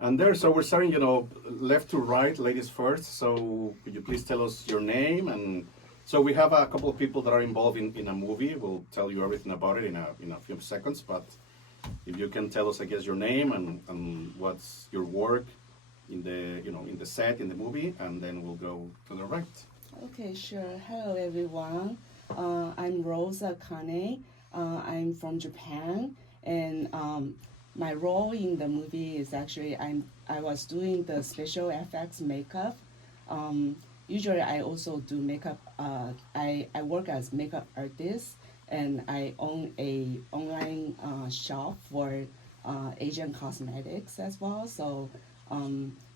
And there, so we're starting, left to right, ladies first. So could you please tell us your name? And so we have a couple of people that are involved in a movie. We'll tell you everything about it in a few seconds. But if you can tell us, I guess, your name and what's your work in the set, in the movie, and then we'll go to the right. Okay, sure. Hello, everyone. I'm Rosa Kane. I'm from Japan, and my role in the movie is actually I was doing the special effects makeup. Usually, I also do makeup. I work as makeup artist, and I own a online shop for Asian cosmetics as well. So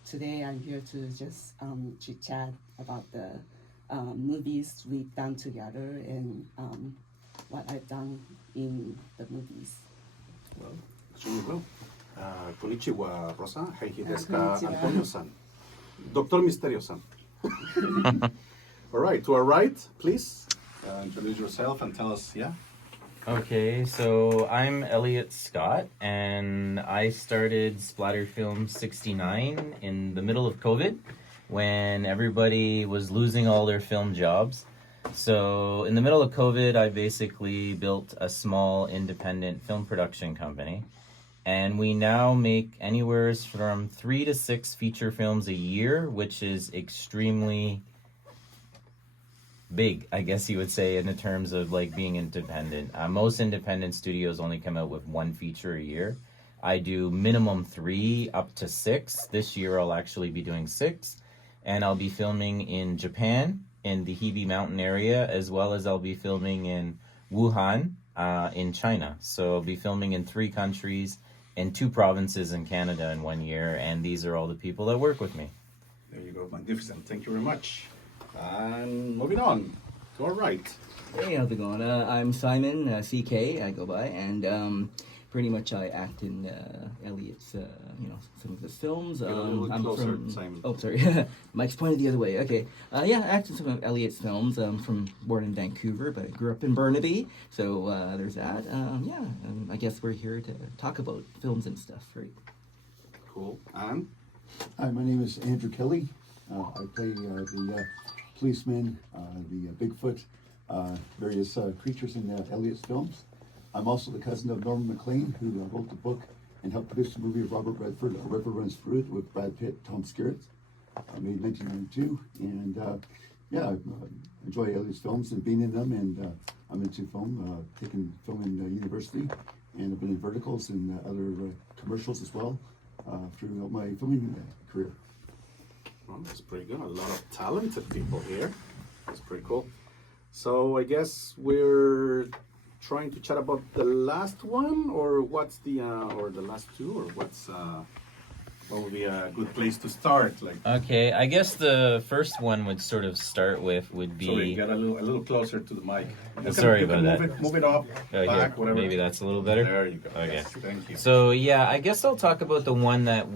today I'm here to just chit chat about the movies we've done together and what I've done in the movies. Well, here you go. Konnichiwa, Rosa. Heiji desu ka, Antonio-san. Doctor Misterio-san. All right, to our right, please introduce yourself and tell us, yeah? Okay, so I'm Elliot Scott, and I started Splatter Films 69 in the middle of COVID when everybody was losing all their film jobs. So in the middle of COVID, I basically built a small independent film production company, and we now make anywhere from 3 to 6 feature films a year, which is extremely big, I guess you would say, in the terms of like being independent. Most independent studios only come out with 1 feature a year. I do minimum 3 up to 6. This year I'll actually be doing 6, and I'll be filming in Japan, in the Hebei mountain area, as well as I'll be filming in Wuhan, in China. So I'll be filming in 3 countries and 2 provinces in Canada in 1 year, and these are all the people that work with me. There you go, magnificent. Thank you very much. And moving on, to our right. Hey, how's it going? I'm Simon, CK, I go by, and pretty much I act in Elliot's, some of his films. Get a little closer, Simon. Oh, sorry. Mike's pointed the other way. Okay. Yeah, I act in some of Elliot's films. I'm born in Vancouver, but I grew up in Burnaby, so there's that. I guess we're here to talk about films and stuff, right? Cool. And? Hi, my name is Andrew Kelly. I play the policeman, the Bigfoot, various creatures in Elliot's films. I'm also the cousin of Norman MacLean, who wrote the book and helped produce the movie of Robert Redford, A River Runs Through It, with Brad Pitt, Tom Skerritt, made in 1992. And I enjoy Elliot's films and being in them, and I'm into film, taking film in university, and I've been in verticals and other commercials as well throughout my filming career. Well, that's pretty good. A lot of talented people here. That's pretty cool. So I guess we're trying to chat about the last one, or what's the or the last 2, or what would be a good place to start? Okay, I guess the first one would sort of start would be. Sorry, get a little closer to the mic. Sorry about that. Move it up, back, whatever. Maybe that's a little better. There you go. Okay. Yes, thank you. So yeah, I guess I'll talk about the one that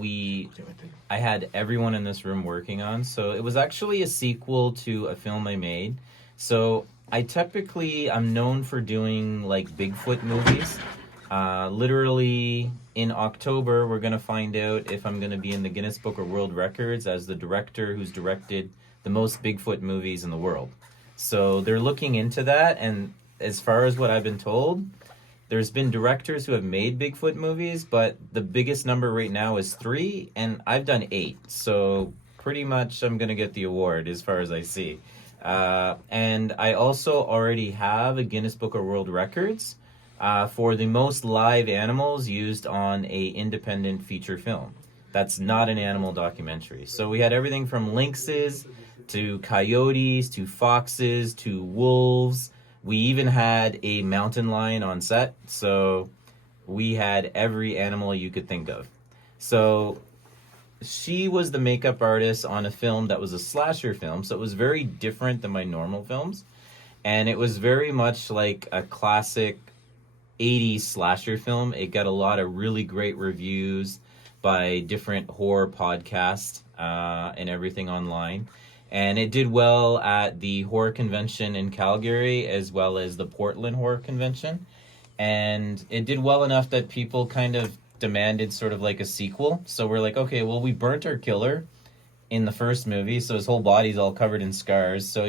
I had everyone in this room working on. So it was actually a sequel to a film I made. So I'm known for doing like Bigfoot movies. Literally in October, we're going to find out if I'm going to be in the Guinness Book of World Records as the director who's directed the most Bigfoot movies in the world. So they're looking into that, and as far as what I've been told, there's been directors who have made Bigfoot movies, but the biggest number right now is 3, and I've done 8. So pretty much I'm going to get the award as far as I see. And I also already have a Guinness Book of World Records for the most live animals used on a independent feature film. That's not an animal documentary. So we had everything from lynxes to coyotes to foxes to wolves. We even had a mountain lion on set. So we had every animal you could think of. So she was the makeup artist on a film that was a slasher film, so it was very different than my normal films, and it was very much like a classic 80s slasher film. It got a lot of really great reviews by different horror podcasts and everything online, and it did well at the horror convention in Calgary as well as the Portland Horror Convention, and it did well enough that people kind of demanded sort of like a sequel. So we're like, okay, well, we burnt our killer in the first movie, so his whole body's all covered in scars. So,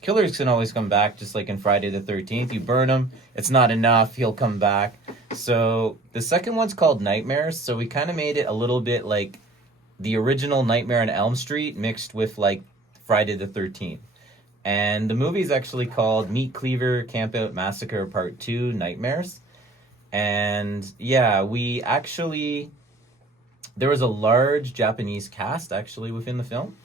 killers can always come back, just like in Friday the 13th. You burn him, it's not enough, he'll come back. So the second one's called Nightmares, so we kind of made it a little bit like the original Nightmare on Elm Street mixed with like Friday the 13th. And the movie's actually called Meet Cleaver Campout Massacre Part 2 Nightmares. And yeah, there was a large Japanese cast actually within the film.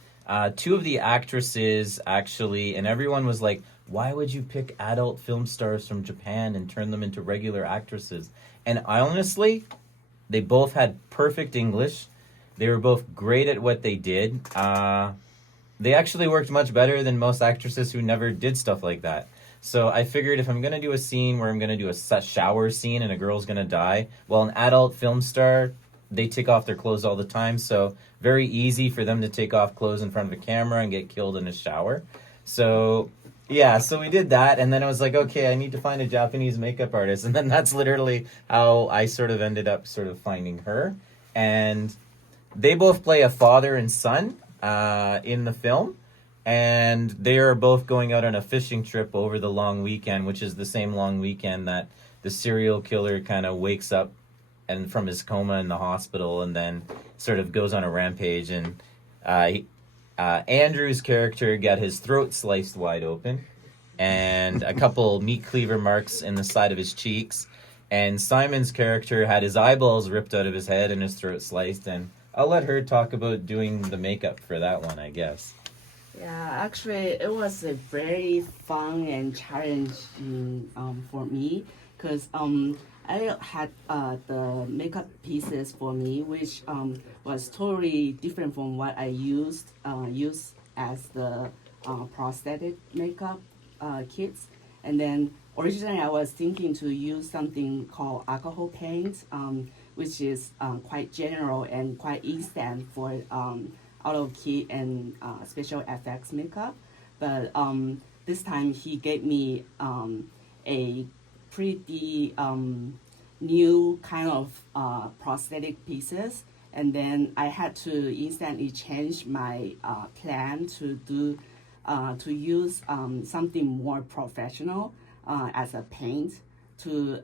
Two of the actresses actually, and everyone was like, why would you pick adult film stars from Japan and turn them into regular actresses? And I honestly, they both had perfect English. They were both great at what they did. They actually worked much better than most actresses who never did stuff like that. So I figured if I'm going to do a scene where I'm going to do a shower scene and a girl's going to die, well, an adult film star, they take off their clothes all the time. So very easy for them to take off clothes in front of a camera and get killed in a shower. So yeah, so we did that. And then I was like, okay, I need to find a Japanese makeup artist. And then that's literally how I sort of ended up sort of finding her. And they both play a father and son in the film, and they are both going out on a fishing trip over the long weekend, which is the same long weekend that the serial killer kind of wakes up and from his coma in the hospital and then sort of goes on a rampage. And Andrew's character got his throat sliced wide open and a couple meat cleaver marks in the side of his cheeks, and Simon's character had his eyeballs ripped out of his head and his throat sliced. And I'll let her talk about doing the makeup for that one, I guess. Yeah, actually, it was a very fun and challenging for me because I had the makeup pieces for me, which was totally different from what I used as the prosthetic makeup kits. And then originally I was thinking to use something called alcohol paint, which is quite general and quite instant for out of kit and special effects makeup. But this time he gave me a pretty new kind of prosthetic pieces, and then I had to instantly change my plan to use something more professional as a paint to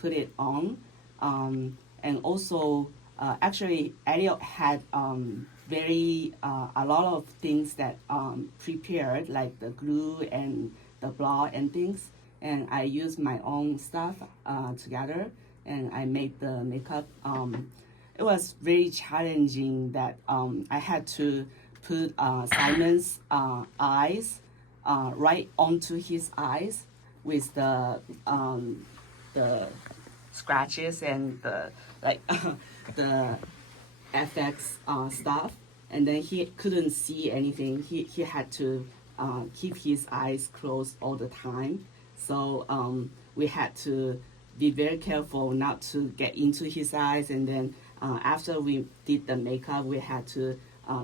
put it on, and also actually Elliot had a lot of things that prepared, like the glue and the block and things, and I used my own stuff together, and I made the makeup. It was very challenging that I had to put Simon's eyes right onto his eyes with the scratches and the the FX stuff, and then he couldn't see anything. He had to keep his eyes closed all the time. So we had to be very careful not to get into his eyes, and then after we did the makeup, we had to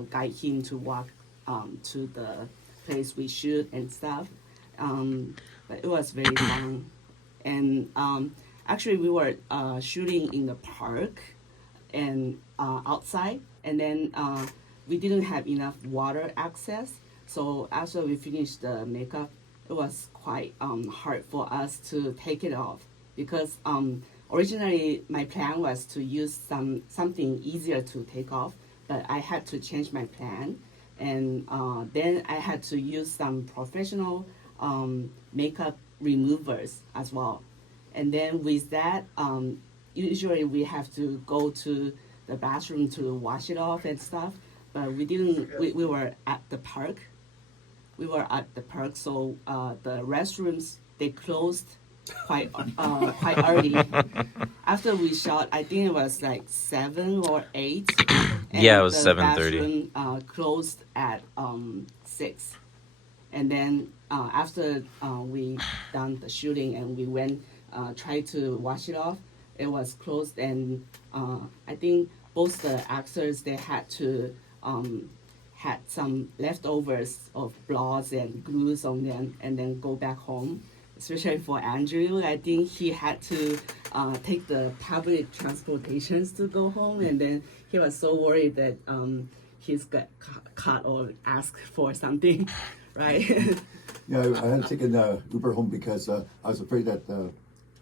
guide him to walk to the place we shoot and stuff. But it was very fun. And actually we were shooting in the park and outside, and then we didn't have enough water access. So after we finished the makeup, it was quite hard for us to take it off, because originally my plan was to use something easier to take off, but I had to change my plan, and then I had to use some professional makeup removers as well. And then with that, usually we have to go to the bathroom to wash it off and stuff, but we didn't. We were at the park. So the restrooms, they closed quite early. After we shot, I think it was like 7 or 8. And yeah, it was the 7:30. bathroom closed at 6. And then after we done the shooting and we went try to wash it off, it was closed, and I think both the actors, they had to had some leftovers of blocks and glues on them and then go back home. especially for Andrew. I think he had to take the public transportations to go home, and then he was so worried that he's got caught or asked for something, right? Yeah, I had to take an Uber home because I was afraid that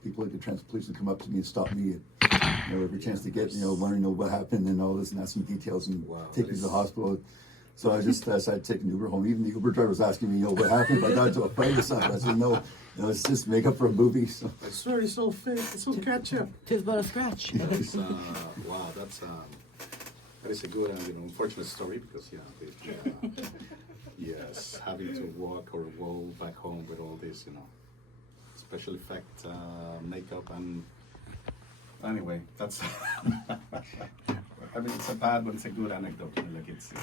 people at the transit police would come up to me and stop me at every chance to get, wanting to know what happened and all this and ask some details and take me to the hospital. So I just decided to take an Uber home. Even the Uber driver was asking me, what happened if I got into a fight or something. I said, no, it's just makeup for a movie. So. I swear it's all fake. It's all ketchup. Tis but a scratch. That's, wow, that is a good, unfortunate story because, yes, having to walk or go back home with all this, special effect, makeup, and anyway, that's, it's a bad, but it's a good anecdote. It's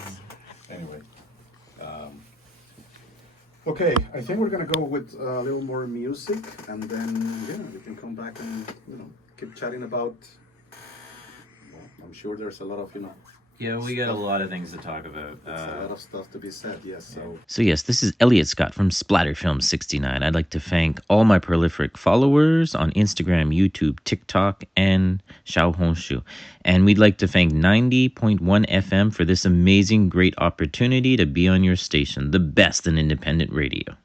anyway. Okay, I think we're gonna go with a little more music, and then we can come back and keep chatting about. Well, I'm sure there's a lot of Yeah, we got a lot of things to talk about. a lot of stuff to be said. Yes, So yes, this is Elliot Scott from Splatter Films 69. I'd like to thank all my prolific followers on Instagram, YouTube, TikTok, and Xiaohongshu. And we'd like to thank 90.1 FM for this amazing, great opportunity to be on your station, the best in independent radio.